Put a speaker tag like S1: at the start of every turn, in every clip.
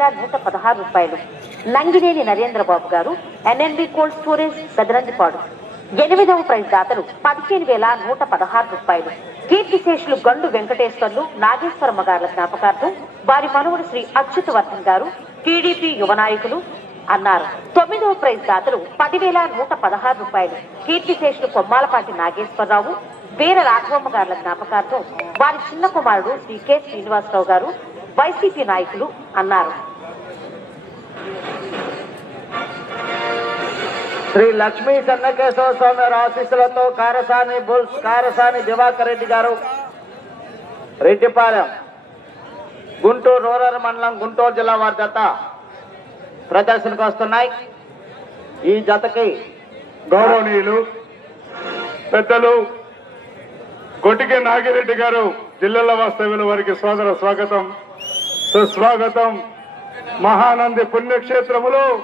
S1: వేల నూట పదహారు రూపాయలు నంగినేని నరేంద్ర బాబు గారు ఎన్ఎన్బి కోల్డ్ స్టోరేజ్ సదరందిపాడు ఎనిమిదవ ప్రైజ్ దాతలు పదిహేను వేల నూట పదహారు రూపాయలు కీర్తిశేషులు గండు వెంకటేశ్వర్లు నాగేశ్వరమ్మ గారుల జ్ఞాపకార్థం వారి మనవుడు శ్రీ అచ్యుత వర్ధన్ గారు టీడీపీ యువ నాయకులు అన్నారు తొమ్మిదవ ప్రైజ్ దాతలు పదివేల నూట పదహారు రూపాయలు కీర్తిశేషులు కొమ్మాలపాటి నాగేశ్వరరావు వీర రాఘవమ్మ గారుల జ్ఞాపకార్థం వారి చిన్న కుమారుడు శ్రీ కె శ్రీనివాసరావు గారు వైసీపీ నాయకులు అన్నారు
S2: శ్రీ లక్ష్మీ చెన్నకేశవ స్వామి వారి ఆశీస్సులతో కారసాని బుల్స్ కారసాని దివాకర్ రెడ్డి గారు రెడ్డిపాలెం గుంటూరు రూరల్ మండలం గుంటూరు జిల్లా వారి జత ప్రదర్శనకు వస్తున్నాయి. ఈ జతకి
S3: గౌరవనీయులు పెద్దలు గొట్టికే నాగిరెడ్డి గారు జిల్లాల వాస్తవ్యుల వారికి సోదర స్వాగతం. సుస్వాగతం. మహానంది పుణ్యక్షేత్రములో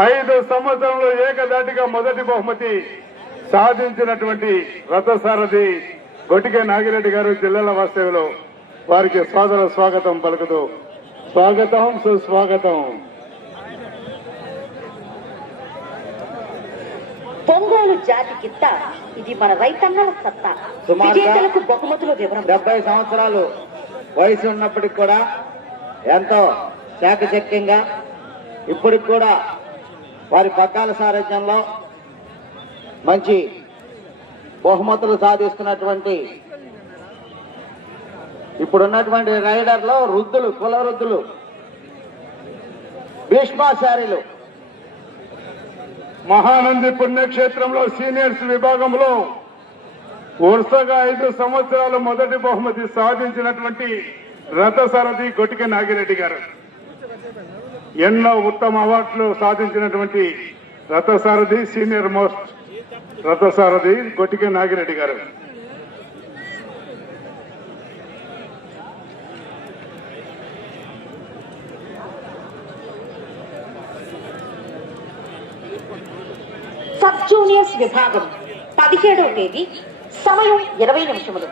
S3: ఐదు సంవత్సరంలో ఏకదాటిగా మొదటి బహుమతి సాధించినటువంటి రథసారథి గొట్టికే నాగిరెడ్డి గారు జిల్లాల వాస్తవ్యులు. వారికి సోదర స్వాగతం పలుకుతూ. స్వాగతం సుస్వాగతం.
S1: పొంగోలు జాతి గిత్త ఇది మన రైతన్నల సత్తా. విజేతలకు బహుమతులు వివరం
S2: డెబ్బై సంవత్సరాలు వయసు ఉన్నప్పటికి కూడా ఎంతో చాకచక్యంగా ఇప్పటికి కూడా వారి పక్కాల సారథ్యంలో మంచి బహుమతులు సాధిస్తున్నటువంటి ఇప్పుడున్నటువంటి రైడర్లో వృద్ధులు కుల వృద్ధులు భీష్మాచార్యులు.
S3: మహానంది పుణ్యక్షేత్రంలో సీనియర్స్ విభాగంలో వరుసగా ఐదు సంవత్సరాలు మొదటి బహుమతి సాధించినటువంటి రథసారథి గొటిక నాగిరెడ్డి గారు. ఎన్నో ఉత్తమ అవార్డులు సాధించినటువంటి రథసారథి సీనియర్ మోస్ట్ రథసారథి గొట్టిక నాగిరెడ్డి గారు.
S1: సబ్ జూనియర్స్ విభాగం పదిహేడవ తేదీ సమయం ఇరవై నిమిషములు.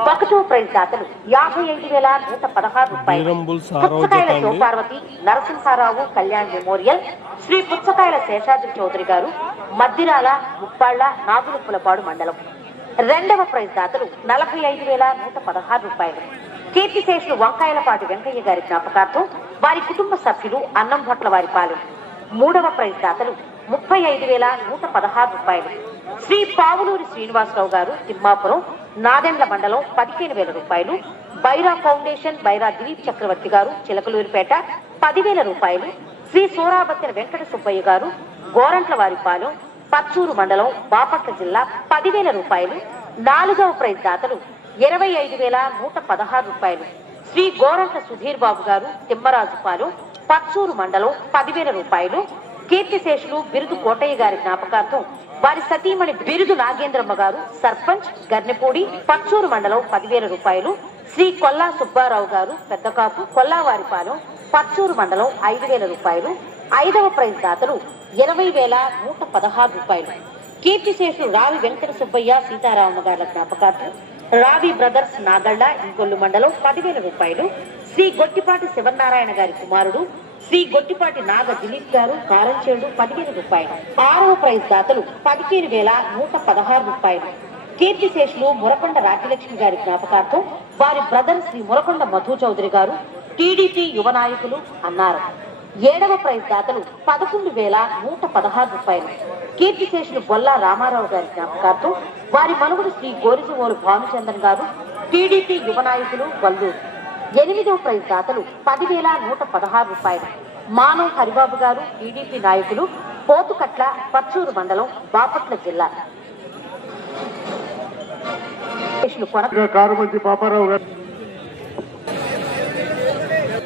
S1: ఒకటో ప్రైజ్ దాతలు యాభై ఐదు వేల నూట పదహారు రూపాయలు. పుచ్చకాయల. శివపార్వతి నరసింహారావు కళ్యాణ్ మెమోరియల్ శ్రీ పుచ్చకాయల శేషాద్రి చౌదరి గారు మద్దిరాల ముప్పాళ్ళ నాగులుప్పులపాడు మండలం. రెండవ ప్రైజ్ దాతలు నలభై ఐదు వేల నూట పదహారు రూపాయలు. కీర్తిశేషులు వంకాయలపాటి వెంకయ్య గారి జ్ఞాపకార్థం వారి కుటుంబ సభ్యులు అన్నం భట్ల వారి పాలెం. మూడవ ప్రైజ్ దాతలు ముప్పై ఐదు వేల నూట పదహారు రూపాయలు. శ్రీ పావులూరి శ్రీనివాసరావు గారు తిమ్మాపురం నాదెండ్ల మండలం పదిహేను వేల రూపాయలు బైరా ఫౌండేషన్ బైరా దిలీప్ చక్రవర్తి గారు చిలకలూరిపేట పదివేల రూపాయలు శ్రీ సోరాబత్తిన వెంకట సుబ్బయ్య గారు గోరంట్ల వారిపాలెం పచ్చూరు మండలం బాపట్ల జిల్లా పదివేల రూపాయలు నాలుగవ ప్రైజ్ దాతలు ఇరవై ఐదు వేల నూట పదహారు రూపాయలు. శ్రీ గోరంట్ల సుధీర్ బాబు గారు తిమ్మరాజుపాలెం పచ్చూరు మండలం పదివేల రూపాయలు కీర్తిశేషులు బిరుదు కోటయ్య గారి జ్ఞాపకార్థం వారి సతీమణి బిరుదు నాగేంద్రమ్మ గారు సర్పంచ్ గర్నెపూడి పచ్చూరు మండలం పదివేల రూపాయలు శ్రీ కొల్లా సుబ్బారావు గారు పెద్దకాపు కొల్లావారిపాలెం పచ్చూరు మండలం ఐదు వేల రూపాయలు ఐదవ ప్రైజ్ దాతలు ఇరవై వేల నూట పదహారు రూపాయలు. కీర్తిశేషులు రావి వెంకట సుబ్బయ్య సీతారామ గారుల జ్ఞాపకార్థం రావి బ్రదర్స్ నాగళ్ళ ఇంకొల్లు మండలం పదివేల రూపాయలు శ్రీ గొట్టిపాటి శివనారాయణ గారి కుమారుడు శ్రీ గొట్టిపాటి నాగ దిలీప్ గారు కారంచేడు పదిహేను రూపాయలు. ఆరవ ప్రైజ్ దాతలు పదిహేను వేల నూట పదహారు రూపాయలు. కీర్తిశేషులు మురకొండ రాజ్యలక్ష్మి గారి జ్ఞాపకార్థం వారి బ్రదర్ శ్రీ మురకొండ మధు చౌదరి గారు టీడీపీ యువ నాయకులు అన్నారు. ఏడవ ప్రైజ్ దాతలు పదకొండు వేల నూట పదహారు రూపాయలు. కీర్తిశేషులు బొల్లా రామారావు గారి జ్ఞాపకార్థం వారి మనుగుడు శ్రీ గోరిజమోలు భానుచందన్ గారు టీడీపీ యువ నాయకులు వల్లూరు. ఎనిమిదవ ప్రైజ్ దాతలు పదివేల నూట పదహారు రూపాయలు. మానవ్ హరిబాబు గారు టీడీపీ నాయకులు పోతుకట్ల పచ్చూరు మండలం బాపట్ల జిల్లా.
S3: కారుమంచి పాపారావు గారు.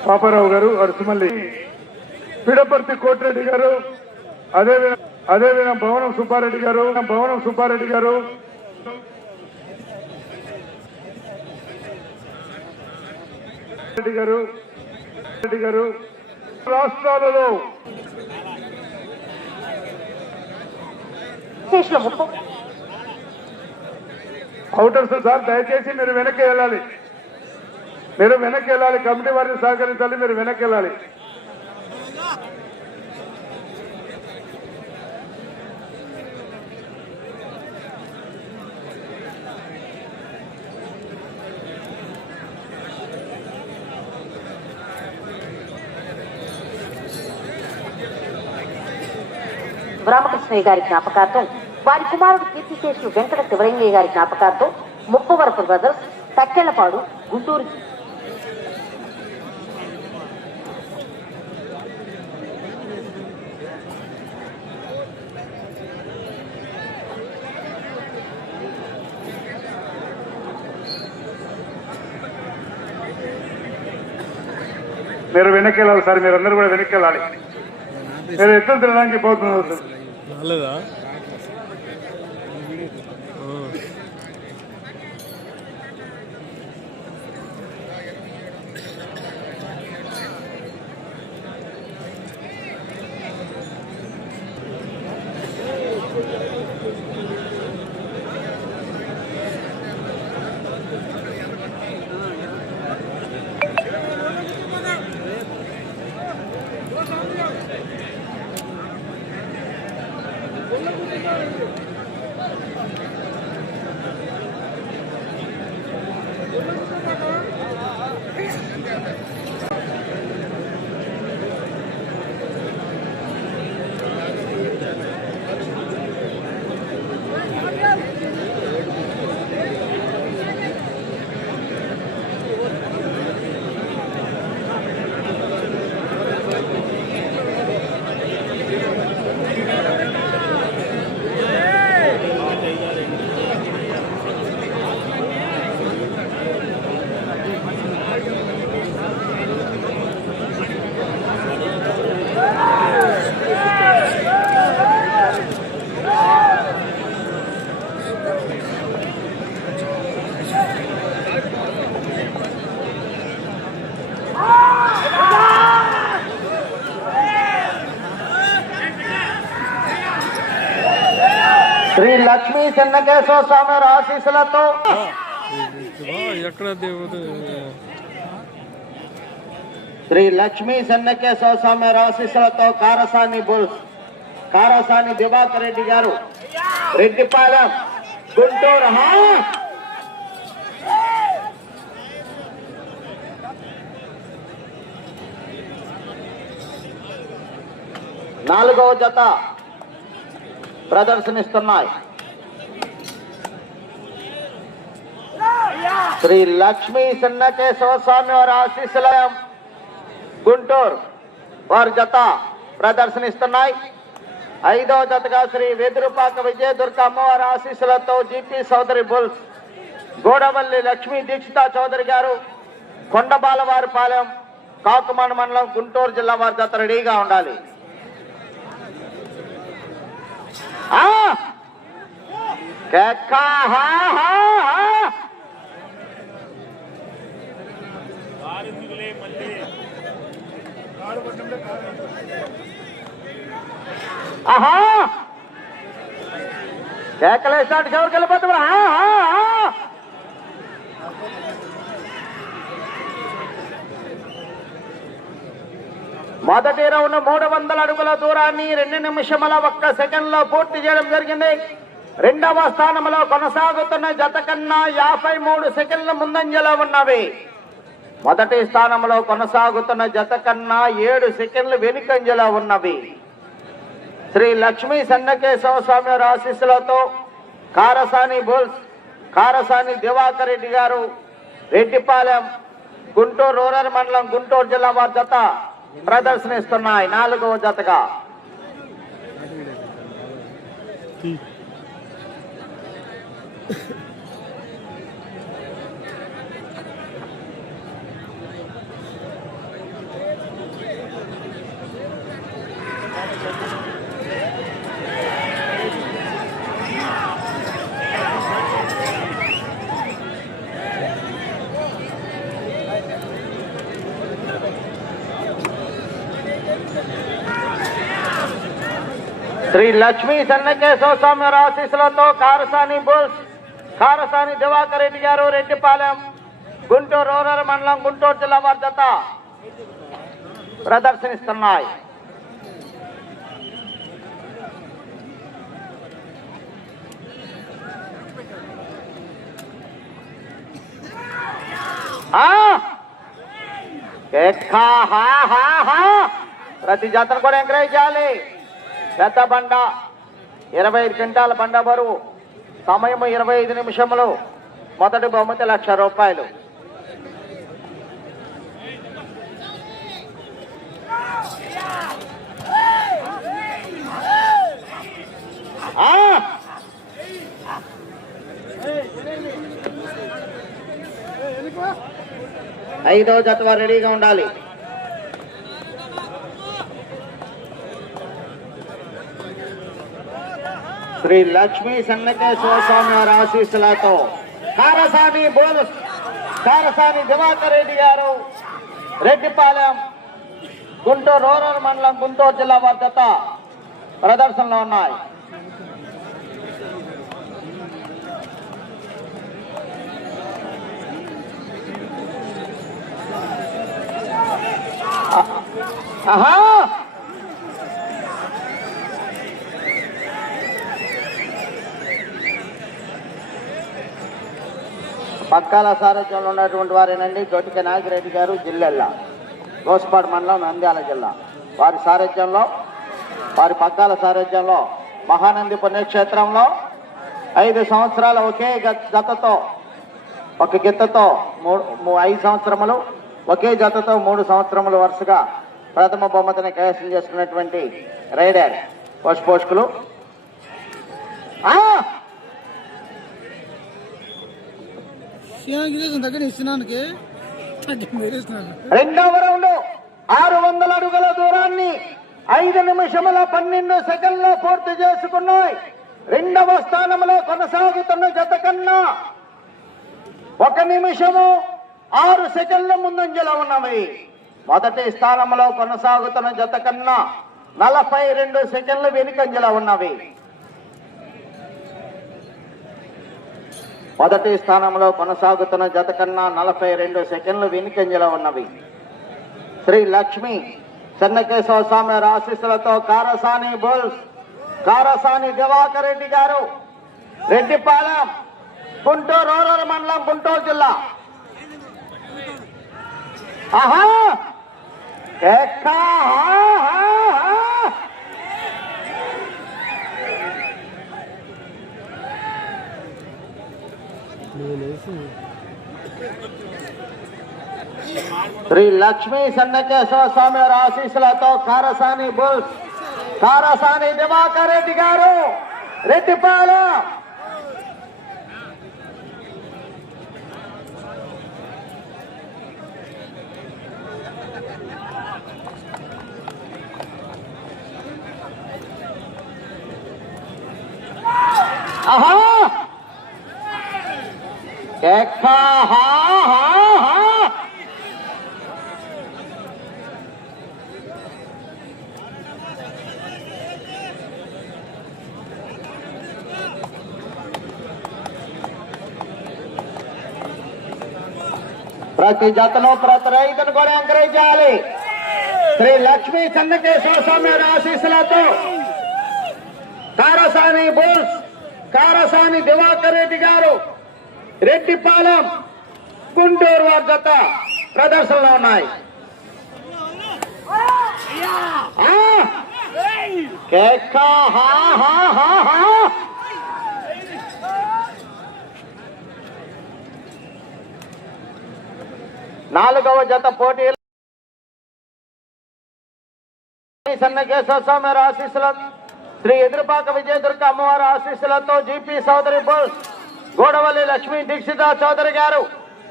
S3: పాపారావు గారు అరుసుమల్లి. పిడపర్తి కోటిరెడ్డి గారు అదేవిధంగా అదేవిధంగా భవనం సుబ్బారెడ్డి గారు భవనం సుబ్బారెడ్డి గారు. రెడ్డి గారు రెడ్డి గారు రాష్ట్రాలలో అవుటర్స్ సార్ దయచేసి మీరు వెనక్కి వెళ్ళాలి. మీరు వెనక్కి వెళ్ళాలి కమిటీ వారిని సహకరించాలి మీరు వెనక్కి వెళ్ళాలి.
S1: రామకృష్ణయ్య గారి జ్ఞాపకార్థం వారి కుమారుడు కీర్తిశేషులు వెంకట శివరంగయ్య గారి జ్ఞాపకార్థం ముప్పవరపు బ్రదర్స్ తక్కెలపాడు గుంటూరు
S3: మీరు వెనక్కి వెళ్ళాలి సార్ మీరు అందరూ కూడా వెనక్కి వెళ్ళాలి. మీరు ఎత్తులు తినడానికి పోతున్నారు సార్
S4: రాలేదా
S2: శ్రీ లక్ష్మీ చెన్నకేశ్వర స్వామి వారి ఆశీస్సులతో
S4: ఎక్కడ దేవుడు
S2: శ్రీ లక్ష్మీ చెన్నకేశ్వర స్వామి వారి ఆశీస్సులతో కారసాని బుల్స్ కారసాని దివాకర్ రెడ్డి గారు రెడ్డిపాలెం గుంటూరు హా! నాలుగవ జత ప్రదర్శనిస్తున్నాయి శ్రీ లక్ష్మీ సన్నకేశవ స్వామి వారి ఆశీస్సులయం గుంటూరు. వారి జత ప్రదర్శనిస్తున్నాయి. ఐదవ జతగా శ్రీ వెదురుపాక విజయదుర్గ అమ్మవారి ఆశీస్సులతో జీపీ చౌదరి బుల్స్ గోడవల్లి లక్ష్మీ దీక్షిత చౌదరి గారు కొండబాలవారి పాలెం కాకుమాన మండలం గుంటూరు జిల్లా వారి జత రెడీగా ఉండాలి. ఆ! కేక హా హా హా! ఆహా! కేకలేసాడు ఎవరికి వెళ్ళిపోతున్నారు మొదటి రౌండ్ మూడు వందల అడుగుల దూరాన్ని రెండు నిమిషముల ఒక్క సెకండ్లో పూర్తి చేయడం జరిగింది. రెండవ స్థానంలో కొనసాగుతున్న జత కన్నా యాభై మూడు సెకండ్ల ముందంజలో ఉన్నవి. మొదటి స్థానంలో కొనసాగుతున్న జత కన్నా ఏడు సెకండ్లు వెనుకంజలో ఉన్నవి. శ్రీ లక్ష్మీ సన్నకేశవ స్వామి ఆశీస్సులతో కారసాని బుల్స్ కారసాని దివాకర్ రెడ్డి గారు రెడ్డిపాలెం గుంటూరు రూరల్ మండలం గుంటూరు జిల్లా వారి జత ప్రదర్శనిస్తున్నాయి. నాలుగవ జతగా. श्री लक्ष्मी सन्न कैसो सौम्य राशिश्लो कारसानी बुल्स कारसानी दिवाकर रेड्डी गारो रेड्डीपालम, गुंटूर रोरल मंडल गुंटूर जिला वर्धत। प्रदर्शन हा? हाँ? हा हा हाँ। प्रति जातन को एंकरेज आली పెద్ద బండ. ఇరవై ఐదు క్వింటాల బండ బరువు. సమయం ఇరవై ఐదు నిమిషములు. మొదటి బహుమతి లక్ష రూపాయలు. ఐదో జత రెడీగా ఉండాలి. శ్రీ లక్ష్మీ సన్నకేశ్వర స్వామి వారి ఆశీస్సులతో కారసాని బోనస్ కారసాని దివాకర్ రెడ్డి గారు రెడ్డిపాలెం గుంటూరు రూరల్ మండలం గుంటూరు జిల్లా భద్రత ప్రదర్శనలో ఉన్నాయి. ఆహా! పక్కాల సారథ్యంలో ఉన్నటువంటి వారేనండి. జోటిక నాగిరెడ్డి గారు జిల్లెల్ల. గోసపాడు మండలం నంద్యాల జిల్లా. వారి సారథ్యంలో వారి పక్కాల సారథ్యంలో మహానంది పుణ్యక్షేత్రంలో ఐదు సంవత్సరాల ఒకే జతతో ఒక గిత్తతో మూడు ఐదు సంవత్సరములు ఒకే జతతో మూడు సంవత్సరములు వరుసగా ప్రథమ బహుమతిని కైవసం చేసుకున్నటువంటి రైడర్ పోషకులు. రెండవ రౌండ్ ఆరు వందల అడుగుల దూరాన్ని ఐదు నిమిషముల పన్నెండు సెకండ్ల పూర్తి చేసుకున్నాయి. రెండవ స్థానంలో కొనసాగుతున్న జత కన్నా ఒక నిమిషము ఆరు సెకండ్ల ముందంజలో ఉన్నవి. మొదటి స్థానంలో కొనసాగుతున్న జత కన్నా నలభై రెండు సెకండ్లు వెనుకంజలో ఉన్నవి. మొదటి స్థానంలో కొనసాగుతున్న జత కన్నా నలభై రెండు సెకండ్లు వెనుకంజలో ఉన్నవి. శ్రీ లక్ష్మి చెన్నకేశవ స్వామి ఆశీస్సులతో కారసాని బుల్స్ కారసాని దివాకర్ రెడ్డి గారు రెడ్డిపాలెం గుంటూరు రూరల్ మండలం గుంటూరు జిల్లా. ఆహా ఎక్కా, హా, హా, హా. శ్రీ లక్ష్మీ సన్నకేశ్వర స్వామి వారి ఆశీస్సులతో కారసాని బుల్స్ కారసాని దివాకర్ రెడ్డి గారు రెడ్డిపాల ఆహా ఎక్కా, హా, హా, హా. ప్రతి జతను ప్రతి రైతును కూడా ఎంకరేజ్ చేయాలి శ్రీ లక్ష్మీ చంద్రకేశ్వర స్వామి ఆశీస్సులతో కారసాని బోస్ కారసాని దివాకర్ రెడ్డి గారు రెడ్డిపాలెం గుంటూరు వారి జత ప్రదర్శనలో ఉన్నాయి. ఆ! కేక హా హా హా హా! నాలుగవ జత పోటీలు. సన్నకేశ్వర స్వామి వారి శ్రీ ఎదురుపాక విజయదుర్గ అమ్మవారి ఆశీస్సులతో జీపీ సోదరి బోస్ గోడవల్లి లక్ష్మీ దీక్షిత చౌదరి గారు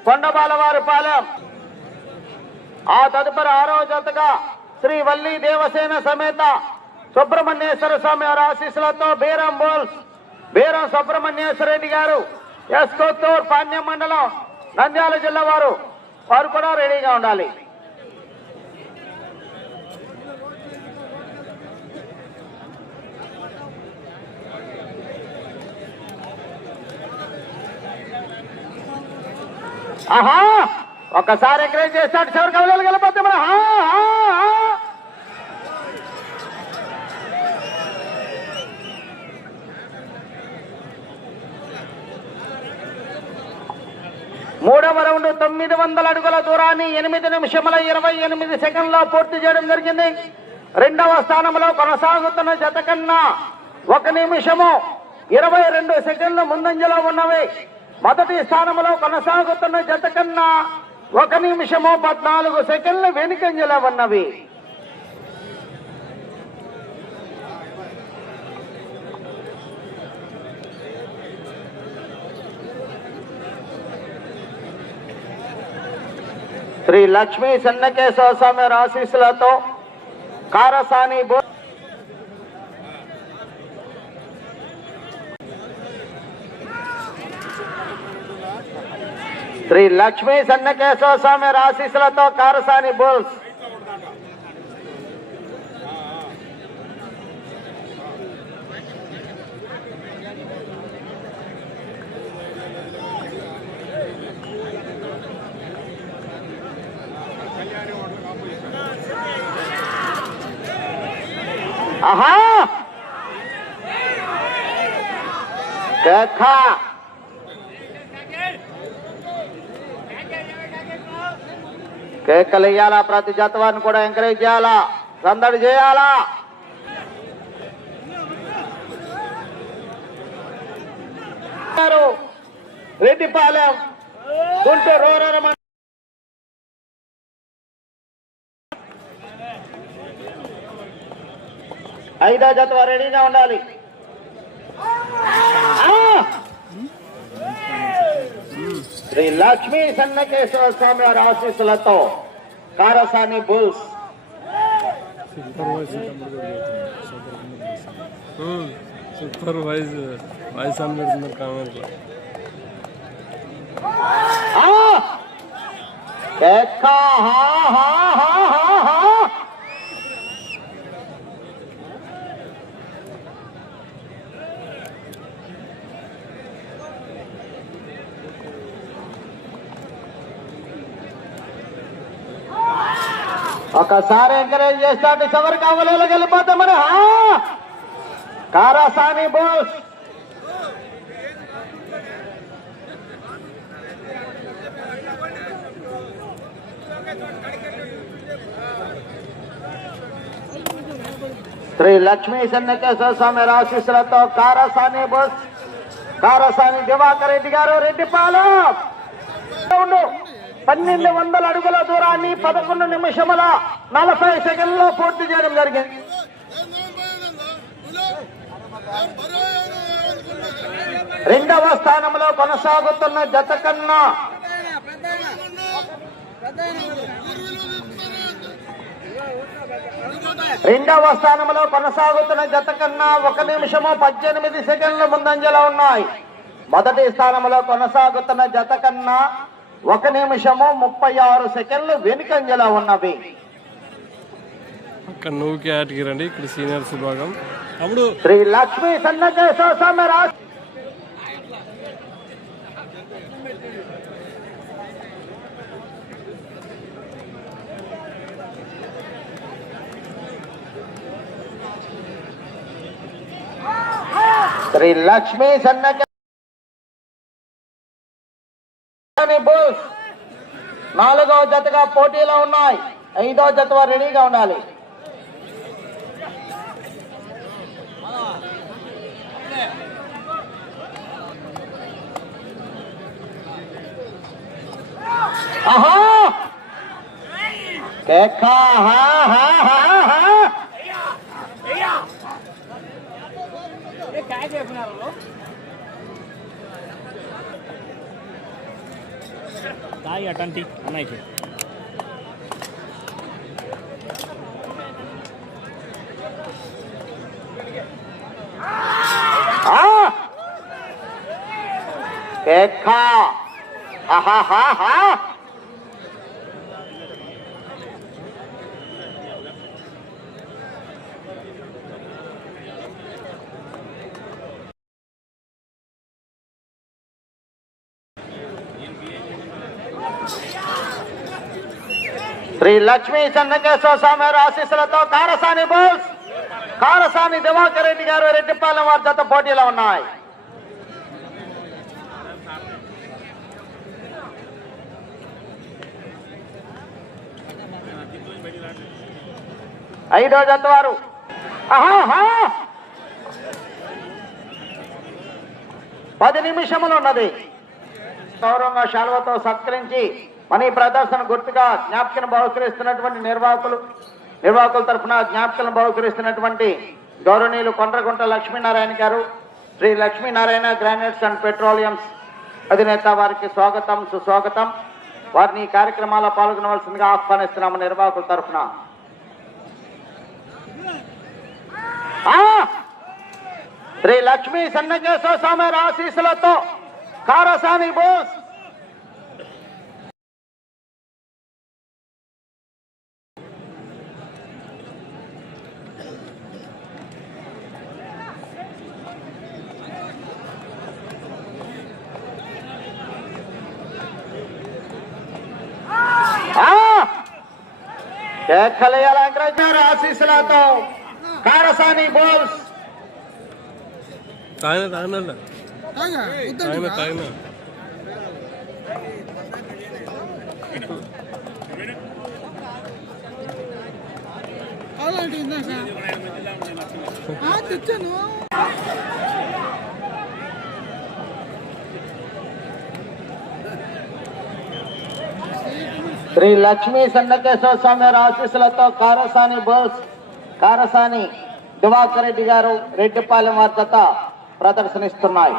S2: కొండబాల వారి పాలెం. ఆ తదుపరి ఆరవ జతగా శ్రీ వల్లి దేవసేన సమేత సుబ్రహ్మణ్యేశ్వర స్వామి వారి ఆశీస్సులతో బీరం బోల్స్ బీరం సుబ్రహ్మణ్యేశ్వర రెడ్డి గారు ఎస్కోత్తూర్ పాణ్యం మండలం నంద్యాల జిల్లా వారు వారు కూడా రెడీగా ఉండాలి. ఆహా! ఒక్కసారి ఎంకరేజ్ చేస్తాడు చివరి కవలలు గెలిపోతే మన హా, హా, హా. మూడవ రౌండ్ తొమ్మిది వందల అడుగుల దూరాన్ని ఎనిమిది నిమిషముల ఇరవై ఎనిమిది సెకండ్లో పూర్తి చేయడం జరిగింది. రెండవ స్థానంలో కొనసాగుతున్న జత కన్నా ఒక నిమిషము ఇరవై రెండు సెకండ్లు ముందంజలో ఉన్నవి. మొదటి స్థానంలో కొనసాగుతున్న జత కన్నా ఒక నిమిషము పద్నాలుగు సెకండ్లు వెనుకంజలో ఉన్నవి. శ్రీ లక్ష్మీ చెన్నకేశవ స్వామి ఆశీస్సులతో కారసాని బో శ్రీ లక్ష్మీ చెన్నకేశవ స్వామి ఆశీస్సులతో కారసాని బోల్స్ ఆహా! కేఖా కేకలు ఇయ్యాలా ప్రతి జతవాన్ని కూడా ఎంకరేజ్ చేయాలా? సందడి చేయాలా? రెడ్డిపాలెం గుంటూరు రూరల్ ఐదో జత రెడీగా ఉండాలి! శ్రీ లక్ష్మీ సన్నకేశ్వర స్వామి వారి ఆశీస్సులతో Karasani bulls.
S5: Super wise voice on పెడుతున్నారు కామెంట్లో
S2: ఆ! కేక, హా, హా, హా, హా, హా. ఒకసారి ఎంకరేజ్ చేస్తాడు చివరికి అవలేలకు వెళ్ళిపోతామని హా! కారాసాని బోస్ శ్రీ లక్ష్మీ సన్నకేశ్వర స్వామి ఆశీస్సులతో కారసాని బస్ కారసాని దివాకర్ రెడ్డి గారు రెడ్డిపాలెం రౌండ్ పన్నెండు వందల అడుగుల దూరాన్ని పదకొండు నిమిషముల నలభై సెకండ్లో పూర్తి చేయడం జరిగింది. రెండవ స్థానంలో కొనసాగుతున్న జత కన్నా రెండవ స్థానంలో కొనసాగుతున్న జత కన్నా ఒక నిమిషము పద్దెనిమిది సెకండ్లు ముందంజలో ఉన్నాయి. మొదటి స్థానంలో కొనసాగుతున్న జత కన్నా ఒక నిమిషము ముప్పై ఆరు సెకండ్లు వెనుకంజలో ఉన్నవి.
S5: అక్కడ నువ్వు క్యాట్కి రండి ఇక్కడ సీనియర్స్ విభాగం అప్పుడు
S2: శ్రీ లక్ష్మీ సన్నకేశ్వర స్వామి రా శ్రీ లక్ష్మీ సన్నకే బోస్ నాలుగవ జతగా పోటీలో ఉన్నాయి. ఐదవ జత వారు రెడీగా ఉండాలి. ఆహా! కేకా హా హా హా హా.
S6: తాయి అటంటి అన్నయ్యకి
S2: ఆ కేకా ఆహా హా శ్రీ లక్ష్మీ చెన్నకేశ్వర స్వామి వారి ఆశీస్సులతో కారసాని బోస్ కారసాని దివాకర్ రెడ్డి గారు రెడ్డిపాలెం వారి జత పోటీలో ఉన్నాయి. ఐదో జత వారు. పది నిమిషములు ఉన్నది. గౌరవంగా శాల్వతో సత్కరించి మన ఈ ప్రదర్శన గుర్తుగా జ్ఞాపికను బహుకరిస్తున్నటువంటి నిర్వాహకులు నిర్వాహకుల తరఫున జ్ఞాపికలను బహుకరిస్తున్నటువంటి గౌరవనీయులు కొండ్రగుంట లక్ష్మీనారాయణ గారు Sri Lakshminarayana granites and petroleums అధినేత వారికి స్వాగతం సుస్వాగతం. వారిని ఈ కార్యక్రమాల్లో పాల్గొనవలసిందిగా ఆహ్వానిస్తున్నాము నిర్వాహకుల తరఫున. శ్రీ లక్ష్మీ సన్నకేశ్వర స్వామి ఆశీస్సులతో కారసాని బోస్ ఆశీస్సులతో. కారసాని బోల్స్.
S5: తాగిన తాగిన
S4: తాగా
S5: తాగిన? తాగిన
S4: అలాంటి తెచ్చాను.
S2: శ్రీ లక్ష్మీ సన్నకేశ్వర స్వామి వారి ఆశీస్సులతో కారసాని బోస్ కారసాని దివాకర్ రెడ్డి గారు రెడ్డిపాలెం వారి జత ప్రదర్శనిస్తున్నాయి.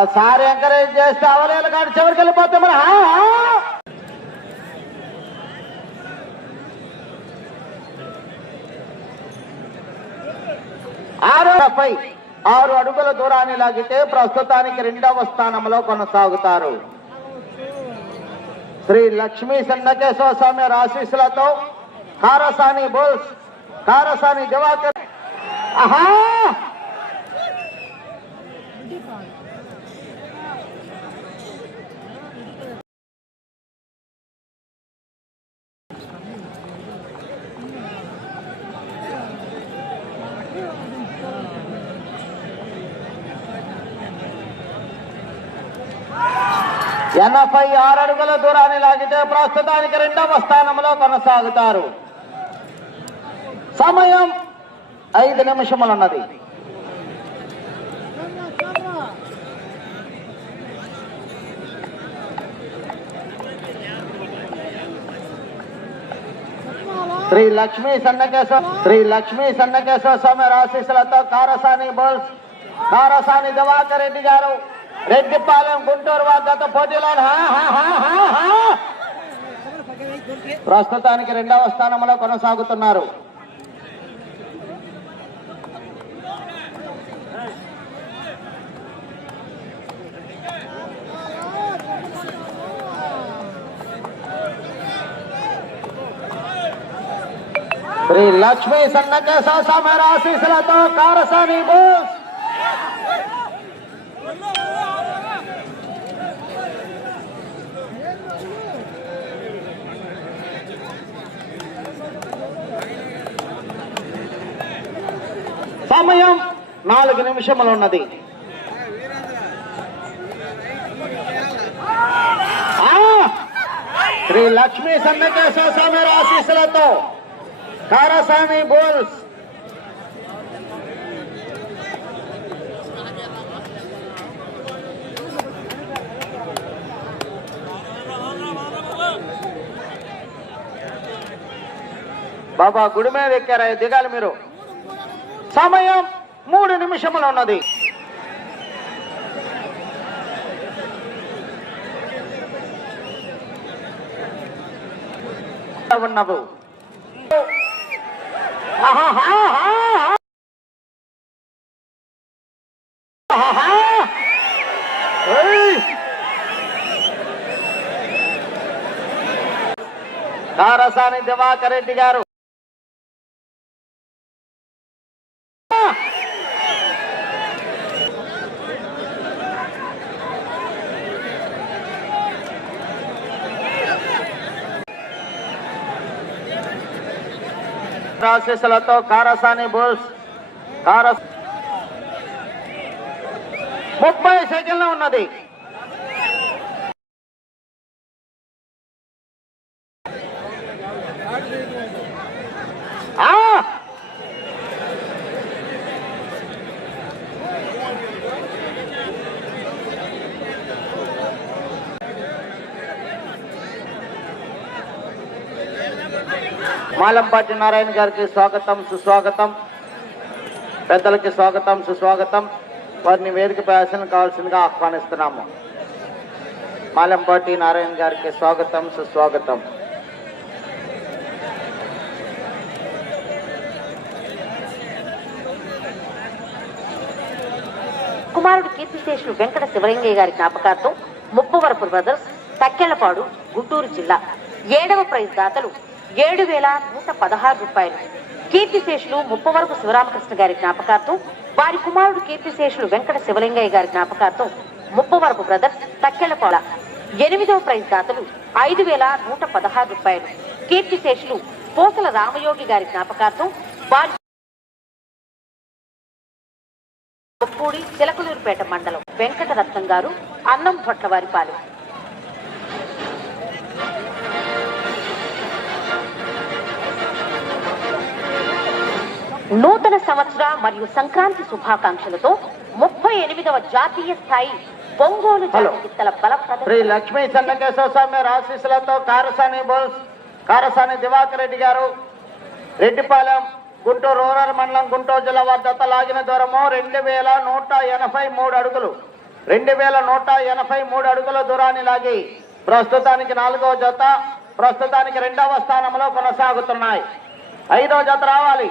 S2: ఒకసారి ఎంకరేజ్ చేస్తే అవలేదు కానీ చివరికి వెళ్ళిపోతే మరి ఆరోపై ఆరు అడుగుల దూరాన్ని లాగితే ప్రస్తుతానికి రెండవ స్థానంలో కొనసాగుతారు. శ్రీ లక్ష్మీ సన్నకేశ్వర స్వామి ఆశీస్సులతో కారసాని బోల్స్ కారసాని దివాకర్. ఆహా! ఎనభై ఆరు అడుగుల దూరాన్ని లాగితే ప్రస్తుతానికి రెండవ స్థానంలో కొనసాగుతారు. సమయం ఐదు నిమిషములున్నది. శ్రీ లక్ష్మీ సన్నకేశ్వర శ్రీ లక్ష్మీ సన్నకేశ్వర స్వామి ఆశీస్సులతో కారసాని బోల్స్ కారసాని దివాకర్ రెడ్డి గారు రెడ్డిపాలెం గుంటూరు వద్ద పోటీలో హా, హా, హా, హా. ప్రస్తుతానికి రెండవ స్థానంలో కొనసాగుతున్నారు శ్రీ లక్ష్మీ సన్నకేశ సమరాశీసులతో కారసాని బోస్ సమయం నాలుగు నిమిషములు ఉన్నది ఆ! శ్రీ లక్ష్మీ సన్నకేశ్వర స్వామి ఆశీస్సులతో కారస్వామి బోల్స్. బాబా గుడి మీద ఎక్కారా? దిగాలి మీరు. సమయం మూడు నిమిషములు ఉన్నది. ఉన్నవు. కారసాని దివాకర్ రెడ్డి గారు. ఆశీస్సులతో కారసాని బోల్స్ కారస్ ముప్పై సెకండ్లు ఉన్నది ఆ! మాలంపాటి నారాయణ గారికి స్వాగతం సుస్వాగతం. పెద్దలకి స్వాగతం సుస్వాగతం. వారిని వేదిక ప్రయాసం కావాల్సిందిగా ఆహ్వానిస్తున్నాము. మాలంపాటి నారాయణ గారికి స్వాగతం సుస్వాగతం.
S1: కుమారుడు కీర్తిశేషులు వెంకట శివలింగయ్య గారి జ్ఞాపకార్థం ముప్పవరపు బ్రదర్స్ తక్కెళ్ళపాడు గుంటూరు జిల్లా. ఏడవ ప్రైజ్ దాతలు ఏడు వేల నూట పదహారు రూపాయలు. కీర్తిశేషులు ముప్పవరపు శివరామకృష్ణ గారి జ్ఞాపకార్థం వారి కుమారుడు కీర్తిశేషులు వెంకట శివలింగయ్య గారి జ్ఞాపకార్థం ముప్పవరపు బ్రదర్స్ తక్కెళ్ళపాల ఎనిమిదవ ప్రైజ్ దాతలు ఐదు వేల నూట పదహారు రూపాయలు. కీర్తిశేషులు పోసల రామయోగి గారి జ్ఞాపకార్థం వారి ఒప్పూడి చిలకలూరుపేట మండలం వెంకటరత్నం గారు అన్నం పొట్లవారిపాలెం నూతన సంవత్సర మరియు సంక్రాంతి శుభాకాంక్షలతో ముప్పై ఎనిమిదవ జాతీయ స్థాయి ఒంగోలు బల
S2: శ్రీ లక్ష్మీ చెన్నకేశ్వర స్వామి ఆశీస్సులతో కారసాని బోల్స్ కారసాని దివాకర్ రెడ్డి గారు రెడ్డిపాలెం గుంటూరు రూరల్ మండలం గుంటూరు జిల్లా వారి జత లాగిన దూరము రెండు వేల నూట ఎనభై మూడు అడుగులు. రెండు వేల నూట ఎనభై మూడు అడుగుల దూరాన్ని లాగి ప్రస్తుతానికి నాలుగో జత ప్రస్తుతానికి రెండవ స్థానంలో కొనసాగుతున్నాయి. ఐదో జత రావాలి.